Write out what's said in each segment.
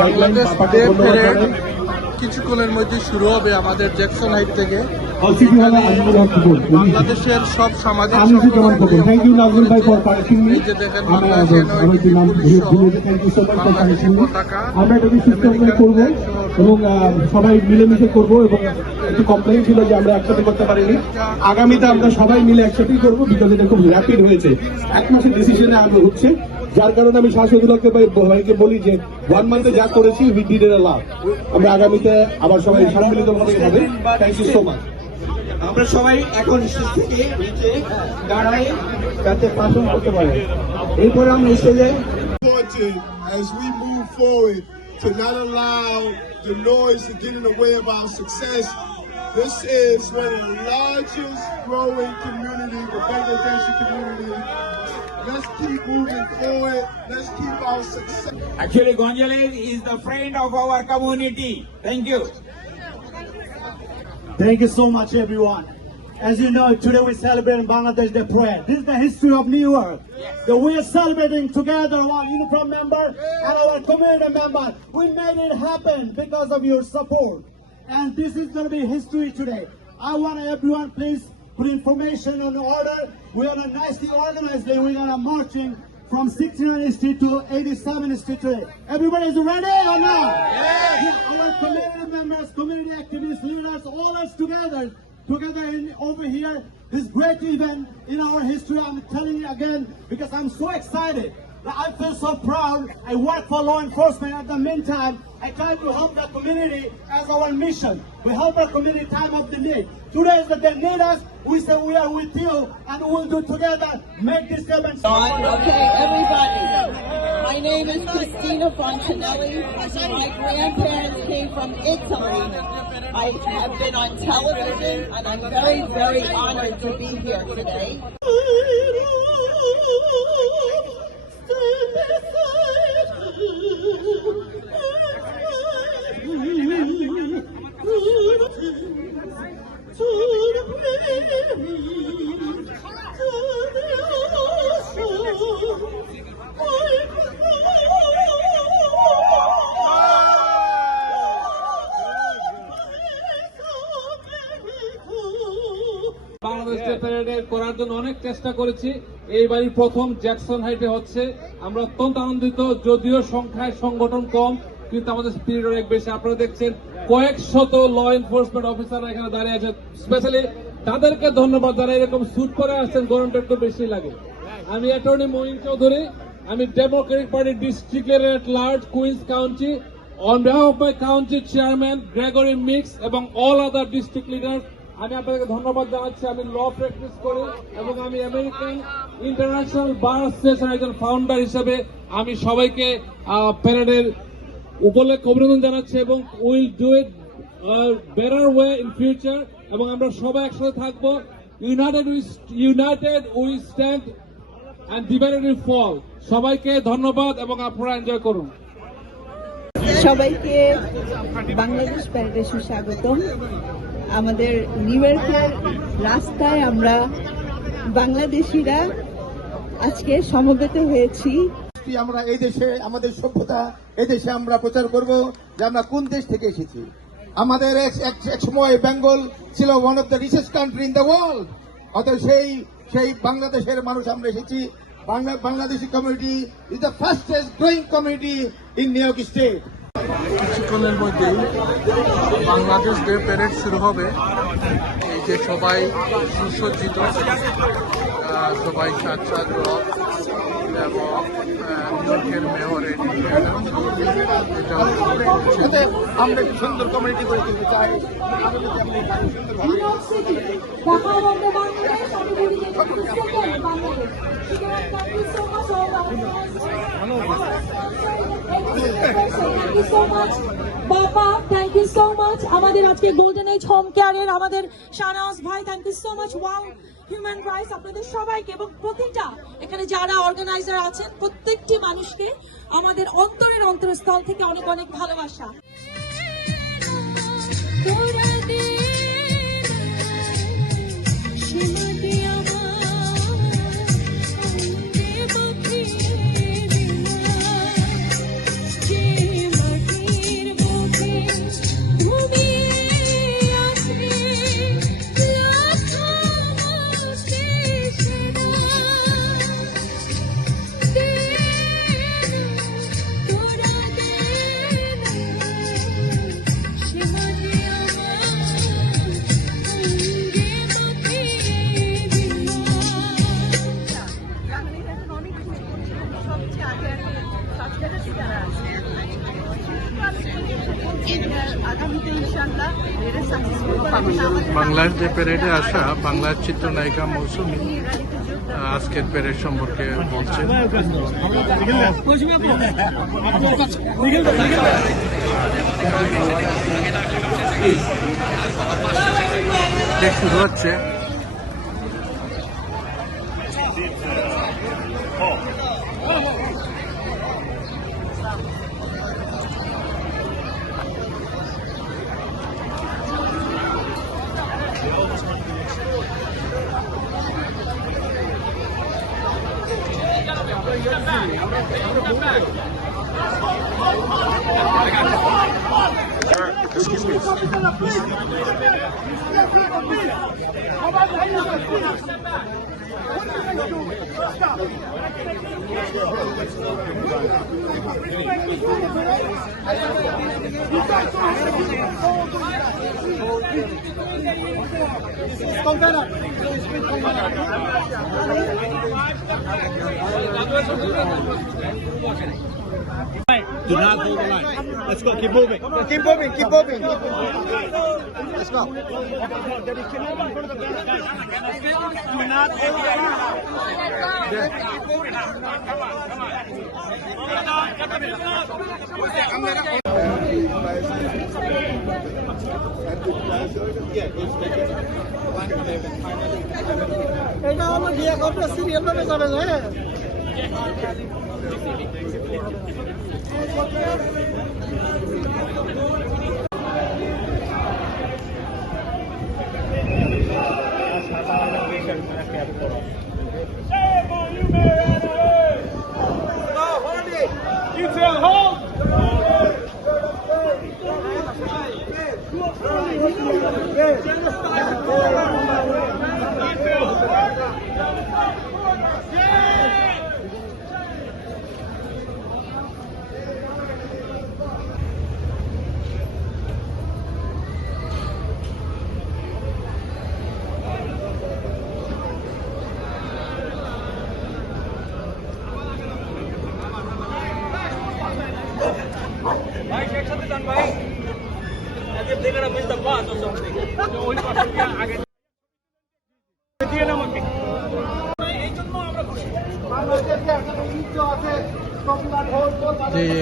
Bangladesh day parade কিছুক্ষণের মধ্যে শুরু হবে আমাদের জ্যাকসন হাইট থেকে। বাংলাদেশের সব সামাজিক এবং সবাই মিলেমিশে করবো এবং একটু কমপ্লেইন ছিল যে আমরা একসাথে করতে পারিনি। আগামীতে আমরা সবাই মিলে একসাথেই করবো, বিকজ এটা খুব র্যাপিড হয়েছে, 1 মাসের ডিসিশনে আগে হচ্ছে, যার কারণে আমি শাহসুদুল্লাহকে ভাইকে বলি যে 1 মান্থে যা করেছি উই ডিড ইট আ লট। আমরা আগামীতে আবার সবাই সম্মিলিতভাবে হবে। Thank you so much. আমরা সবাই এখন থেকে নিচে দাঁড়াই যাতে পাঠন করতে পারে। এরপরে আমরা স্টেজে as we move forward to not allow the noise to get in the way of our success. This is one of the largest growing community, the Bangladeshi community. Let's keep moving forward. Let's keep our success. Actually, Gonzalez is the friend of our community. Thank you. Thank you so much, everyone. As you know, today we celebrate Bangladesh Day Prayer. This is the history of New York. That we are celebrating together, our uniform member and our community member. We made it happen because of your support. And this is going to be history today. I want everyone, please put information on order. We're going to nicely organized day. We're going to marching from 69th Street to 87th Street today. Everybody is ready or not? Yeah. Our community members, community activists, leaders, all us together over here. This great event in our history. I'm telling you again because I'm so excited. I feel so proud. I work for law enforcement. At the meantime, I try to help the community as our mission. We help our community time of the need. Today is the day they need us. We say we are with you and we'll do together. Make this event. Okay, everybody. My name is Christina Fontanelli. My grandparents came from Italy. I have been on television and I'm very, very honored to be here today. Bangladesh day parade করার জন্য অনেক চেষ্টা করেছি। এইবারই প্রথম Jackson হাইটে হচ্ছে। আমরা অত্যন্ত আনন্দিত, যদিও সংখ্যায় সংগঠন কম কিন্তু আমাদের স্পিরিট অনেক বেশি। আপনারা দেখছেন কয়েক শত ল এনফোর্সমেন্ট অফিসাররা এখানে দাঁড়িয়ে আছে। স্পেশালি তাদেরকে ধন্যবাদ, যারা এরকম স্যুট পরে আসছেন, গরমটা একটু বেশি লাগে। আমি অ্যাটর্নি মঈন চৌধুরী, আমি Democratic Party district leader at large Queens County. On behalf of my county chairman Gregory Meeks এবং অল আদার ডিস্ট্রিক্ট লিডার, আমি আপনাদেরকে ধন্যবাদ জানাচ্ছি। আমি ল প্র্যাকটিস করি এবং আমি আমেরিকান ইন্টারন্যাশনাল বার অ্যাসোসিয়েশনের একজন ফাউন্ডার হিসেবে আমি সবাইকে প্যারেডের উপলক্ষে অভিনন্দন জানাচ্ছি এবং will do it better way in future. এবং আমরা সবাই একসাথে থাকবো। United we stand and divided we fall. সবাইকে ধন্যবাদ এবং আপনারা এনজয় করুন। সবাইকে বাংলাদেশ প্যারেডে সুস্বাগতম। আমাদের নিউ ইয়র্কের রাস্তায় আমরা বাংলাদেশিরা আজকে সমবেত হয়েছি। আমরা এই দেশে আমাদের সভ্যতা, এই দেশে আমরা প্রচার করব যে আমরা কোন দেশ থেকে এসেছি। আমাদের এক সময় বেঙ্গল ছিল one of the richest country in the world. অতএব সেই বাংলাদেশের মানুষ আমরা এসেছি। Bangladeshi community is the fastest growing community in new York state. কিছুক্ষণের মধ্যেই বাংলাদেশ ডে প্যারেড শুরু হবে। এই যে সবাই সুসজ্জিত, সবাই সাজ এবং নিউ ইয়র্কের মেয়র এডি এটা যাতে আমরা একটি সুন্দর কমিউনিটি করে তুলতে চাই। বাবা থ্যাংক ইউ সো মাচ। আমাদের আজকে গোল্ডেন এজ হোম কেয়ারের আমাদের শাহনাজ ভাই thank you so much. Wow human rights আপনাদের সবাইকে এবং প্রতিটা এখানে যারা অর্গানাইজার আছেন প্রত্যেকটি মানুষকে আমাদের অন্তরের অন্তরস্থল থেকে অনেক অনেক ভালোবাসা। বাংলার যে প্যারেডে আসা বাংলার চিত্রনায়িকা মৌসুমী আজকের প্যারেড সম্পর্কে বলছেন। শুরু হচ্ছে Do not hold the line. Let's go. Keep moving. Keep moving, keep moving. Let's go. Do not hold the line. এটা আমার বিয়ে করতে সিরিয়াল ভাবে যাবে হ্যাঁ।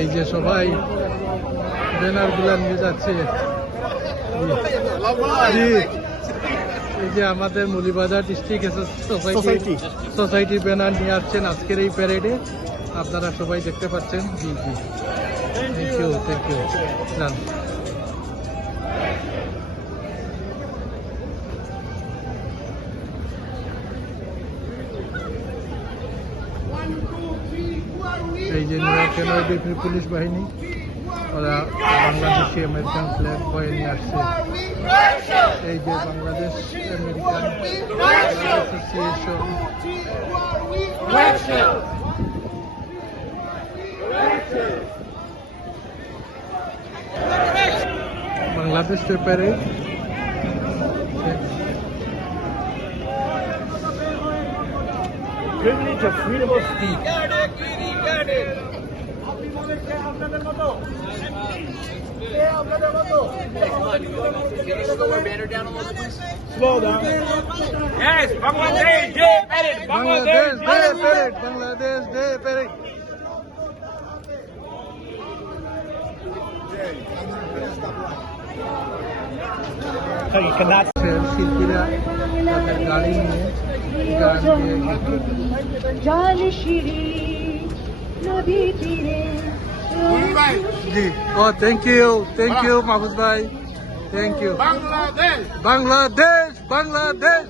এই যে সবাই ব্যানার গুলা নিয়ে যাচ্ছে, এই যে আমাদের মুলিবাজার ডিস্ট্রিক্ট সোসাইটির ব্যানার নিয়ে আসছেন আজকের এই প্যারেডে, আপনারা সবাই দেখতে পাচ্ছেন। জি জি, থ্যাংক ইউ জান। এই যে নিউ ইয়র্কের নৈবের পুলিশ বাহিনী, ওরা বাংলাদেশি আমেরিকান ফ্ল্যাগ বয়ে নিয়ে আসছে। এই যে বাংলাদেশ আমেরিকান অ্যাসোসিয়েশন, বাংলাদেশ পেপারে Privilege of freedom of speech. Yes, Bangladesh Day Parade. Bangladesh Day Parade. Bangladesh Day Parade. শিল্পীরা তাদের গাড়ি নিয়ে গান গেয়ে জল শিরি নদী তীরে জি ও থ্যাংক ইউ মাহফুজ ভাই থ্যাংক ইউ বাংলাদেশ বাংলাদেশ বাংলাদেশ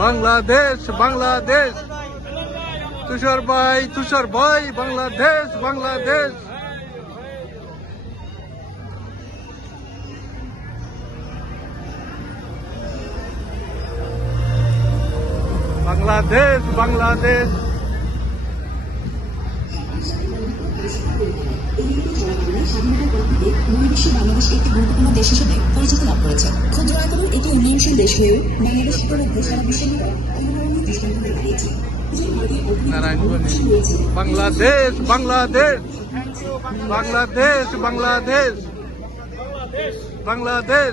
বাংলাদেশ বাংলাদেশ তুষার ভাই বাংলাদেশ বাংলাদেশ বাংলাদেশ বাংলাদেশ মহাবিশ্বে বাংলাদেশ একটি গুরুত্বপূর্ণ দেশ হিসেবে পরিচিতি লাভ করেছে। ক্ষুদ্র আকারের একটি উন্নয়নশীল দেশ হয়েও বাংলাদেশ ইতিমধ্যে সারা বিশ্বের অন্যান্য দৃষ্টান্ত হয়ে দাঁড়িয়েছে। বাংলাদেশ বাংলাদেশ বাংলাদেশ বাংলাদেশ বাংলাদেশ